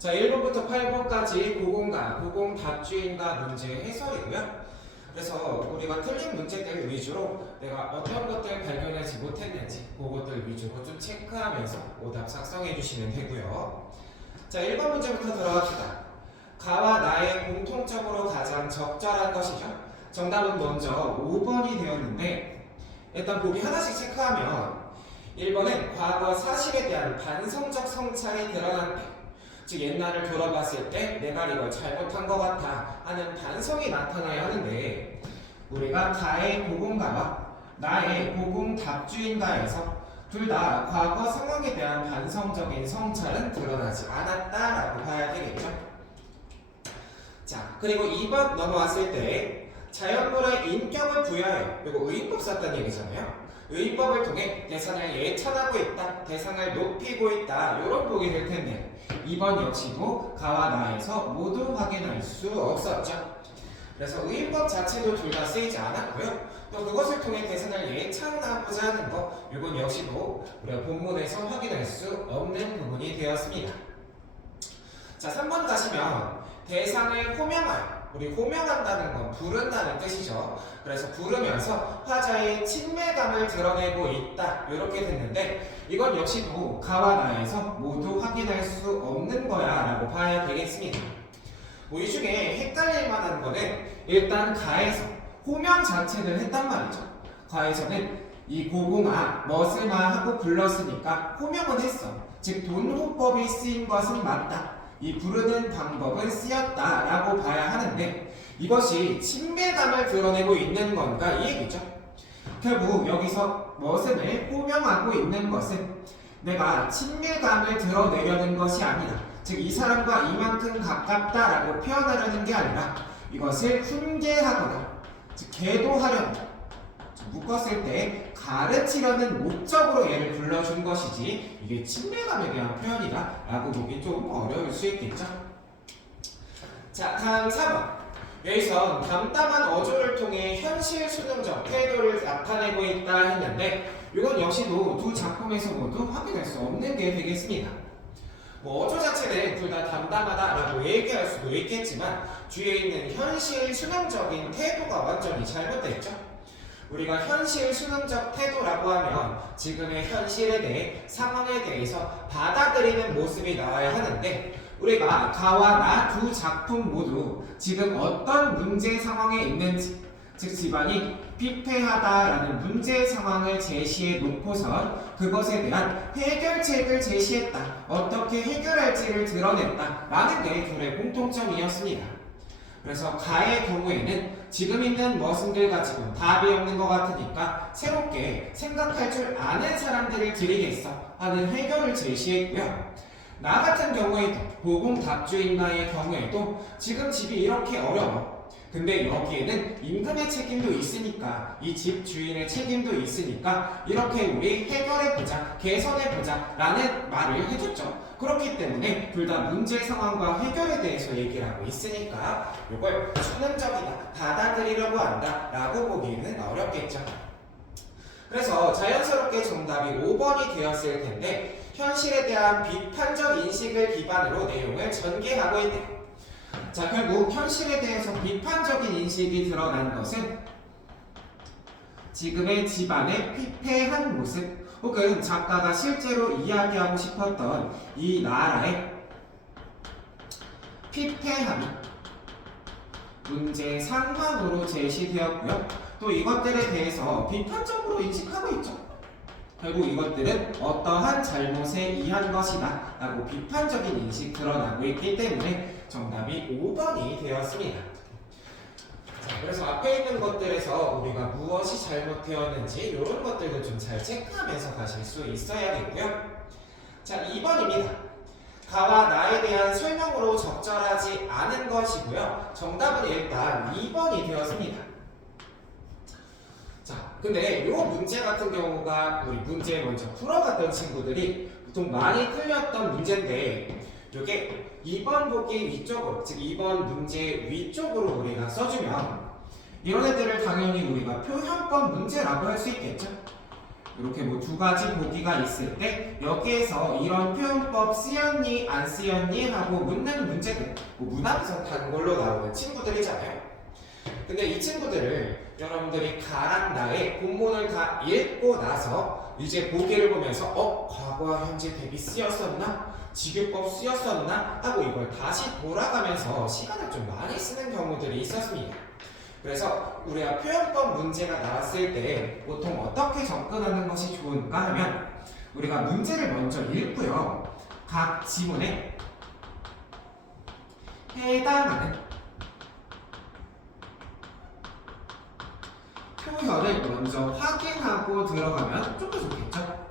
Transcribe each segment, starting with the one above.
자, 1번부터 8번까지 고공과 고공 답주인과 문제 해설이고요. 그래서 우리가 틀린 문제들 위주로 내가 어떤 것들 발견하지 못했는지 그것들 위주로 좀 체크하면서 오답 작성해 주시면 되고요. 자, 1번 문제부터 들어갑시다. 가와 나의 공통적으로 가장 적절한 것이죠. 정답은 먼저 5번이 되었는데 일단 보기 하나씩 체크하면 1번은 과거 사실에 대한 반성적 성찰이 드러난 때, 즉 옛날을 돌아봤을 때 내가 이걸 잘못한 것 같아 하는 반성이 나타나야 하는데 우리가 가의 고공가와 나의 고공답주인가에서 둘 다 과거 상황에 대한 반성적인 성찰은 드러나지 않았다라고 봐야 되겠죠. 자, 그리고 2번 넘어왔을 때 자연물에 인격을 부여해, 이거 의인법 썼다는 얘기잖아요. 의인법을 통해 대상을 예찬하고 있다, 대상을 높이고 있다, 이런 보게 될 텐데 2번 역시도 가와 나에서 모두 확인할 수 없었죠. 그래서 의인법 자체도 둘 다 쓰이지 않았고요. 또 그것을 통해 대상을 예찬하고자 하는 것, 이건 역시도 우리가 본문에서 확인할 수 없는 부분이 되었습니다. 자, 3번 가시면 대상을 호명하여, 우리 호명한다는 건 부른다는 뜻이죠. 그래서 부르면서 화자의 친밀감을 드러내고 있다, 이렇게 됐는데 이건 역시도 가와 나에서 모두 확인할 수 없는 거야 라고 봐야 되겠습니다. 이 중에 헷갈릴 만한 거는 일단 가에서 호명 자체를 했단 말이죠. 가에서는 이 고공아 멋을마 하고 불렀으니까 호명은 했어. 즉 돈호법이 쓰인 것은 맞다. 이 부르는 방법은 쓰였다 라고 봐야 하는데 이것이 친밀감을 드러내고 있는 건가 이 얘기죠. 결국 여기서 멋을 호명하고 있는 것은 내가 친밀감을 드러내려는 것이 아니라 즉 이 사람과 이만큼 가깝다라고 표현하려는 게 아니라 이것을 훈계하거나 즉 계도하려는, 묶었을 때 가르치려는 목적으로 얘를 불러준 것이지 이게 친밀감에 대한 표현이다 라고 보기 좀 어려울 수 있겠죠. 자, 다음 3번. 여기서 담담한 어조를 통해 현실 수능적 태도를 나타내고 있다 했는데 이건 역시도 두 작품에서 모두 확인할 수 없는 게 되겠습니다. 어조 자체는 둘 다 담담하다라고 얘기할 수도 있겠지만 뒤에 있는 현실 수능적인 태도가 완전히 잘못됐죠. 우리가 현실 수능적 태도라고 하면 지금의 현실에 대해 상황에 대해서 받아들이는 모습이 나와야 하는데 우리가 가와 나 두 작품 모두 지금 어떤 문제 상황에 있는지, 즉 집안이 피폐하다라는 문제 상황을 제시해 놓고선 그것에 대한 해결책을 제시했다, 어떻게 해결할지를 드러냈다 라는 게 둘의 공통점이었습니다. 그래서 가의 경우에는 지금 있는 머슴들 가지고는 답이 없는 것 같으니까 새롭게 생각할 줄 아는 사람들을 드리겠어 하는 해결을 제시했고요. 나 같은 경우에도 고공답주인가의 경우에도 지금 집이 이렇게 어려워. 근데 여기에는 임금의 책임도 있으니까 이 집 주인의 책임도 있으니까 이렇게 우리 해결해보자, 개선해보자 라는 말을 해줬죠. 그렇기 때문에 둘 다 문제 상황과 해결에 대해서 얘기를 하고 있으니까 이걸 수능적이다, 받아들이려고 한다 라고 보기에는 어렵겠죠. 그래서 자연스럽게 정답이 5번이 되었을 텐데 현실에 대한 비판적 인식을 기반으로 내용을 전개하고 있다. 자, 결국 현실에 대해서 비판적인 인식이 드러난 것은 지금의 집안의 피폐한 모습 혹은 작가가 실제로 이야기하고 싶었던 이 나라의 피폐함이 문제 상황으로 제시되었고요. 또 이것들에 대해서 비판적으로 인식하고 있죠. 결국 이것들은 어떠한 잘못에 의한 것이다 라고 비판적인 인식 드러나고 있기 때문에 정답이 5번이 되었습니다. 자, 그래서 앞에 있는 것들에서 우리가 무엇이 잘못되었는지 이런 것들도 좀 잘 체크하면서 가실 수 있어야겠고요. 자, 2번입니다. 가와 나에 대한 설명으로 적절하지 않은 것이고요. 정답은 일단 2번이 되었습니다. 자, 근데 이 문제 같은 경우가 우리 문제 먼저 풀어봤던 친구들이 보통 많이 틀렸던 문제인데 이게 2번 보기 위쪽으로, 즉 2번 문제 위쪽으로 우리가 써주면 이런 애들을 당연히 우리가 표현법 문제라고 할 수 있겠죠. 이렇게 뭐 두 가지 보기가 있을 때 여기에서 이런 표현법 쓰였니 안 쓰였니 하고 묻는 문제들, 뭐 문학에서 단골로 나오는 친구들이잖아요. 근데 이 친구들을 여러분들이 가랑 나의 본문을 다 읽고 나서 이제 보기를 보면서 과거와 현재 대비 쓰였었나? 직유법 쓰였었나? 하고 이걸 다시 돌아가면서 시간을 좀 많이 쓰는 경우들이 있었습니다. 그래서 우리가 표현법 문제가 나왔을 때 보통 어떻게 접근하는 것이 좋은가 하면 우리가 문제를 먼저 읽고요. 각 지문에 해당하는 표현을 먼저 확인하고 들어가면 좀 더 좋겠죠?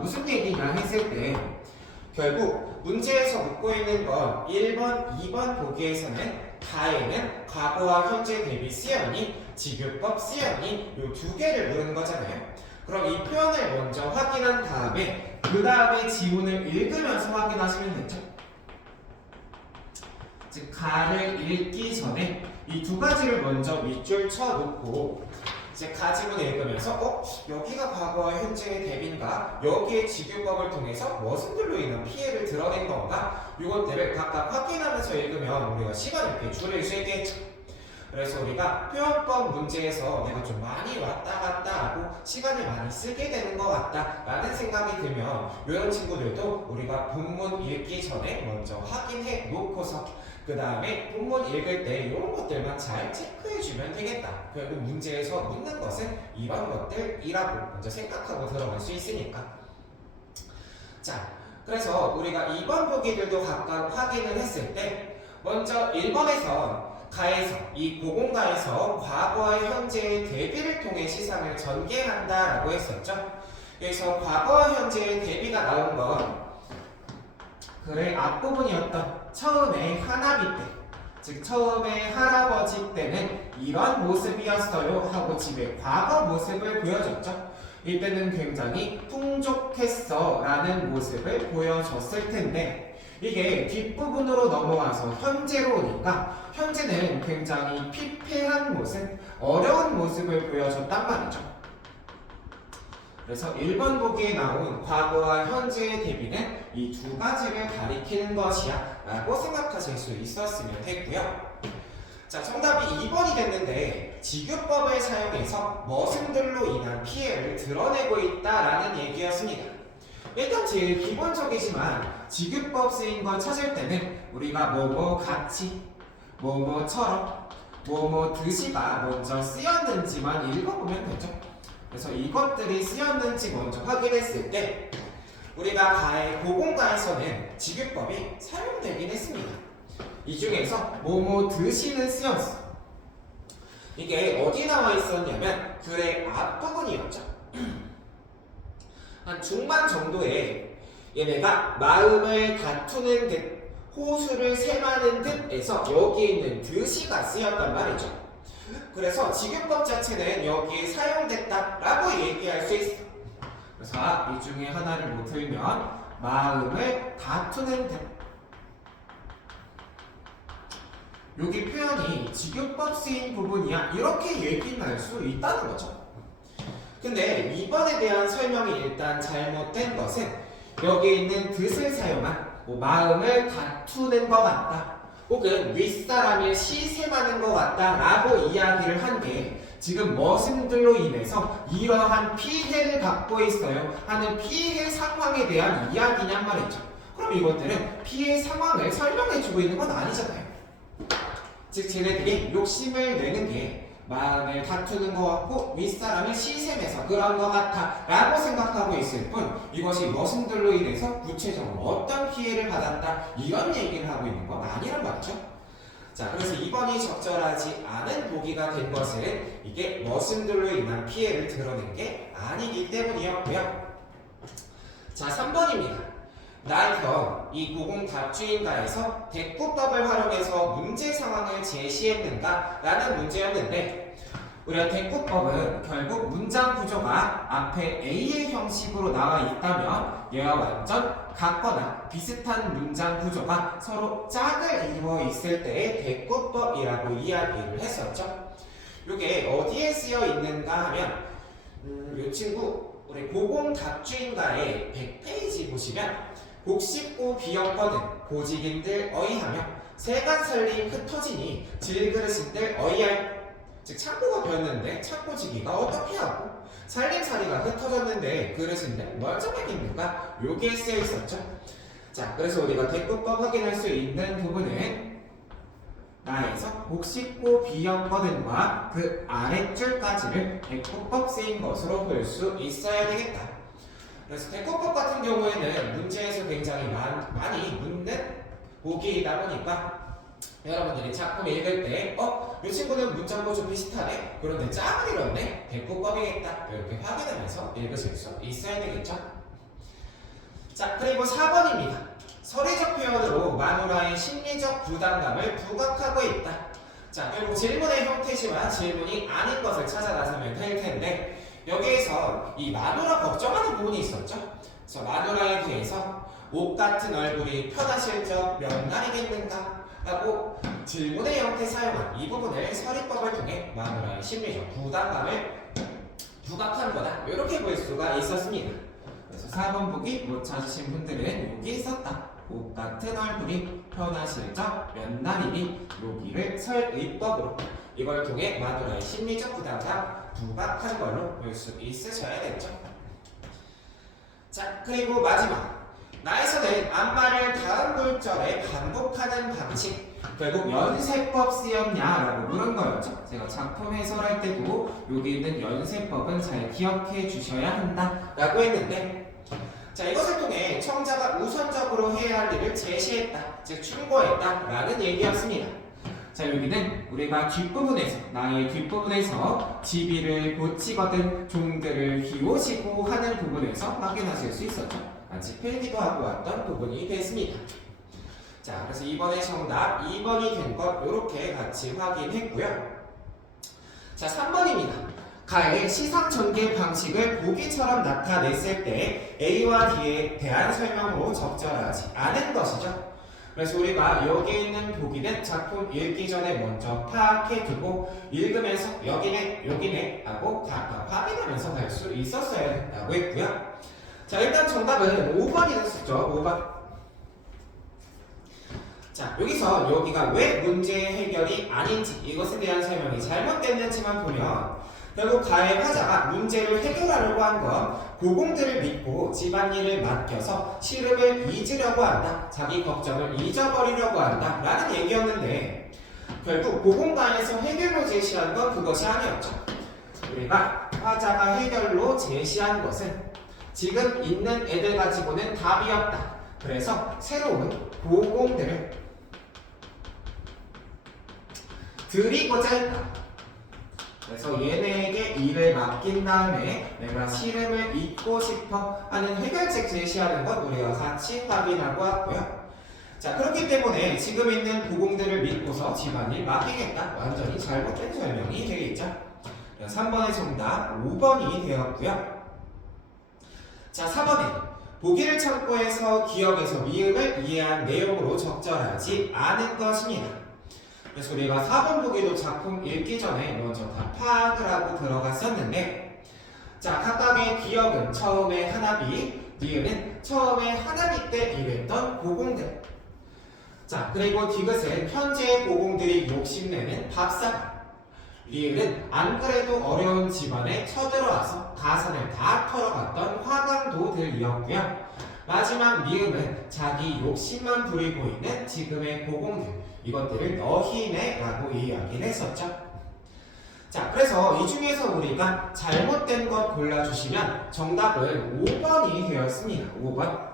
무슨 얘기냐 했을 때 결국 문제에서 묻고 있는 건 1번, 2번 보기에서는 다에는 과거와 현재 대비 쓰였니, 직유법 쓰였니 이 두 개를 물은 거잖아요. 그럼 이 표현을 먼저 확인한 다음에 그 다음에 지문을 읽으면서 확인하시면 되죠. 즉 가를 읽기 전에 이 두 가지를 먼저 밑줄 쳐놓고 이제 가지문 읽으면서 여기가 과거와 현재의 대비인가? 여기에 직유법을 통해서 무엇들로 인한 피해를 드러낸 건가? 이것들을 각각 확인하면서 읽으면 우리가 시간을 이렇게 줄일 수 있겠죠. 그래서 우리가 표현법 문제에서 내가 좀 많이 왔다 갔다 하고 시간을 많이 쓰게 되는 것 같다 라는 생각이 들면 이런 친구들도 우리가 본문 읽기 전에 먼저 확인해 놓고서 그 다음에 본문 읽을 때 이런 것들만 잘 체크해주면 되겠다. 결국 문제에서 묻는 것은 이런 것들이라고 먼저 생각하고 들어갈 수 있으니까. 자, 그래서 우리가 2번 보기들도 각각 확인을 했을 때 먼저 1번에서 가에서 이 고공가에서 과거와 현재의 대비를 통해 시상을 전개한다라고 했었죠. 그래서 과거와 현재의 대비가 나온 건 글의 앞부분이었던 처음에 하나비 때, 즉 처음에 할아버지 때는 이런 모습이었어요 하고 집의 과거 모습을 보여줬죠. 이때는 굉장히 풍족했어 라는 모습을 보여줬을 텐데 이게 뒷부분으로 넘어와서 현재로 오니까 현재는 굉장히 피폐한 모습, 어려운 모습을 보여줬단 말이죠. 그래서 1번 보기에 나온 과거와 현재의 대비는 이 두 가지를 가리키는 것이야 라고 생각하실 수 있었으면 됐고요. 자, 정답이 2번이 됐는데 직유법을 사용해서 머슴들로 인한 피해를 드러내고 있다라는 얘기였습니다. 일단 제일 기본적이지만 직유법 쓰인 거 찾을 때는 우리가 뭐뭐 같이, 뭐뭐처럼, 뭐뭐 듯이가 먼저 쓰였는지만 읽어보면 되죠. 그래서 이것들이 쓰였는지 먼저 확인했을 때 우리가 가의 고공가에서는 직유법이 사용되긴 했습니다. 이 중에서 뭐뭐 듯이는 쓰였어. 이게 어디 나와 있었냐면 글의 앞부분이었죠. 한 중반 정도에 얘네가 마음을 다투는 듯 호수를 셈하는 듯에서 여기에 있는 듯이가 쓰였단 말이죠. 그래서 직유법 자체는 여기에 사용됐다라고 얘기할 수 있어. 그래서 이 중에 하나를 못 들면 마음을 다투는 듯. 여기 표현이 직유법 쓰인 부분이야 이렇게 얘기할 수 있다는 거죠. 근데 2번에 대한 설명이 일단 잘못된 것은 여기에 있는 듯을 사용한 마음을 다투는 것 같다 혹은 윗사람을 시샘하는 것 같다 라고 이야기를 한 게 지금 머슴들로 인해서 이러한 피해를 받고 있어요 하는 피해 상황에 대한 이야기냔 말이죠. 그럼 이것들은 피해 상황을 설명해주고 있는 건 아니잖아요. 즉 쟤네들이 욕심을 내는 게 마음을 다투는 것 같고 윗사람을 시샘해서 그런 것 같아 라고 생각하고 있을 뿐 이것이 머슴들로 인해서 구체적으로 어떤 피해를 받았다 이런 얘기를 하고 있는 건 아니란 말이죠. 자, 그래서 2번이 적절하지 않은 보기가 된 것은 이게 머슴들로 인한 피해를 드러낸 게 아니기 때문이었고요. 자, 3번입니다. 나이던 이 고공답주인가에서 대꾸법을 활용해서 문제 상황을 제시했는가? 라는 문제였는데 우리가 대꾸법은 결국 문장 구조가 앞에 A의 형식으로 나와 있다면 얘와 완전 같거나 비슷한 문장 구조가 서로 짝을 이루어 있을 때의 대꾸법이라고 이야기를 했었죠. 이게 어디에 쓰여 있는가 하면 이 친구 우리 고공답주인가의 100페이지 보시면 곡식고 비었거든 고직인들 어이하며 세간살림 흩어지니 질그릇인들 어이할. 즉 창고가 비었는데 창고지기가 어떻게 하고 살림살이가 흩어졌는데 그릇인데 멀쩡하겠는가? 요게 쓰여 있었죠. 자, 그래서 우리가 대꾸법 확인할 수 있는 부분은 나에서 곡식고 비었거든과 그 아랫줄까지를 대꾸법 쓰인 것으로 볼 수 있어야 되겠다. 그래서 대꾸법 같은 경우에는 문제에서 굉장히 많이 묻는 보기이다 보니까 여러분들이 작품 읽을 때 이 친구는 문장도 좀 비슷하네? 그런데 짝을 이뤘네? 대꾸법이겠다. 이렇게 확인하면서 읽으실 수 있어야 되겠죠? 자, 그리고 4번입니다. 서리적 표현으로 마누라의 심리적 부담감을 부각하고 있다. 자, 결국 질문의 형태지만 질문이 아닌 것을 찾아 나서면 될 텐데 여기에서 이 마누라 걱정하는 부분이 있었죠. 그래서 마누라에 대해서 옷 같은 얼굴이 편하실 적 몇 날이겠는가? 라고 질문의 형태 사용한 이 부분을 서리법을 통해 마누라의 심리적 부담감을 부각한 거다. 이렇게 볼 수가 있었습니다. 그래서 4번 보기 못 찾으신 분들은 여기 있었다. 옷 같은 얼굴이 편하실 적 몇 날이니 여기를 설의법으로 이걸 통해 마누라의 심리적 부담감 부각한 걸로 볼 수 있으셔야겠죠. 자, 그리고 마지막 나에서는 안마를 다음 글절에 반복하는 방식 결국 연세법 쓰였냐라고 물은 거였죠. 제가 작품 해설할 때도 여기 있는 연세법은 잘 기억해 주셔야 한다 라고 했는데 자, 이것을 통해 청자가 우선적으로 해야 할 일을 제시했다, 즉 충고했다 라는 얘기였습니다. 자, 여기는 우리가 뒷부분에서 나의 뒷부분에서 지비를 고치거든 종들을 비우시고 하는 부분에서 확인하실 수 있었죠. 같이 필기도 하고 왔던 부분이 됐습니다. 자, 그래서 이번에 정답 2번이 된 것 이렇게 같이 확인했고요. 자, 3번입니다. 가의 시상 전개 방식을 보기처럼 나타냈을 때 A와 D에 대한 설명으로 적절하지 않은 것이죠. 그래서 우리가 여기 있는 보기는 작품 읽기 전에 먼저 파악해두고 읽으면서 여기네 하고 각각 확인하면서 갈 수 있었어야 된다고 했고요. 자, 일단 정답은 5번이 됐었죠. 5번. 자, 여기서 여기가 왜 문제 해결이 아닌지 이것에 대한 설명이 잘못됐는지만 보면 결국 가의 화자가 문제를 해결하려고 한 건 고공들을 믿고 집안일을 맡겨서 시름을 잊으려고 한다, 자기 걱정을 잊어버리려고 한다 라는 얘기였는데 결국 고공가에서 해결로 제시한 건 그것이 아니었죠. 우리가 화자가 해결로 제시한 것은 지금 있는 애들 가지고는 답이 없다. 그래서 새로운 고공들을 드리고자 했다. 그래서 얘네에게 일을 맡긴 다음에 내가 시름을 잊고 싶어 하는 해결책 제시하는 것 우리가 같이 확인하고 왔고요. 자, 그렇기 때문에 지금 있는 고공들을 믿고서 집안일 맡기겠다. 완전히 잘못된 설명이 되겠죠. 3번의 정답 5번이 되었고요. 자, 4번에 보기를 참고해서 기억에서 미음을 이해한 내용으로 적절하지 않은 것입니다. 그래서 우리가 4번 보기도 작품 읽기 전에 먼저 다 파악을 하고 들어갔었는데 자, 각각의 기억은 처음에 하나비, 니은은 처음에 하나비 때 일했던 고공들. 자, 그리고 디귿은 현재의 고공들이 욕심내는 밥상. 리을은 안 그래도 어려운 집안에 쳐들어와서 가산을 다 털어갔던 화강도들이었고요. 마지막 미음은 자기 욕심만 부리고 있는 지금의 고공들, 이것들을 너희네 라고 이야기를 했었죠. 자, 그래서 이 중에서 우리가 잘못된 것 골라주시면 정답은 5번이 되었습니다. 5번.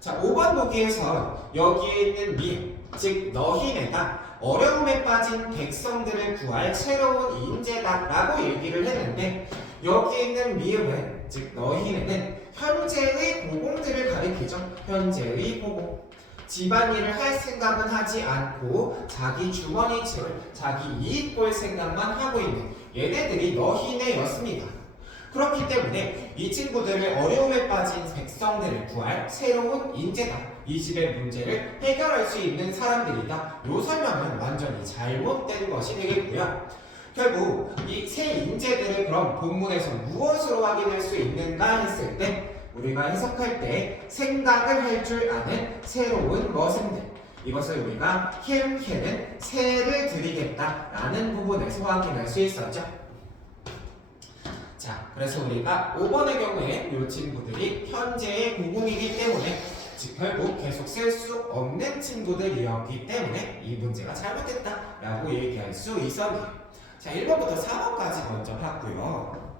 자, 5번 보기에서 여기에 있는 미음, 즉 너희네가 어려움에 빠진 백성들을 구할 새로운 인재다 라고 얘기를 했는데 여기 있는 미음은 즉 너희네는 현재의 고공들을 가리키죠. 현재의 고공. 집안일을 할 생각은 하지 않고 자기 주머니 채울 자기 이익 볼 생각만 하고 있는 얘네들이 너희네였습니다. 그렇기 때문에 이 친구들을 어려움에 빠진 백성들을 구할 새로운 인재다. 이 집의 문제를 해결할 수 있는 사람들이다. 이 설명은 완전히 잘못된 것이 되겠고요. 결국 이 세 인재들을 그럼 본문에서 무엇으로 확인할 수 있는가 했을 때 우리가 해석할 때 생각을 할 줄 아는 새로운 머슴들, 이것을 우리가 힘캐는 새를 드리겠다라는 부분에서 확인할 수 있었죠. 자, 그래서 우리가 5번의 경우에 이 친구들이 현재의 고공이기 때문에 즉 결국 계속 쓸 수 없는 친구들이었기 때문에 이 문제가 잘못됐다라고 얘기할 수 있었네요. 자, 1번부터 4번까지 먼저 봤고요.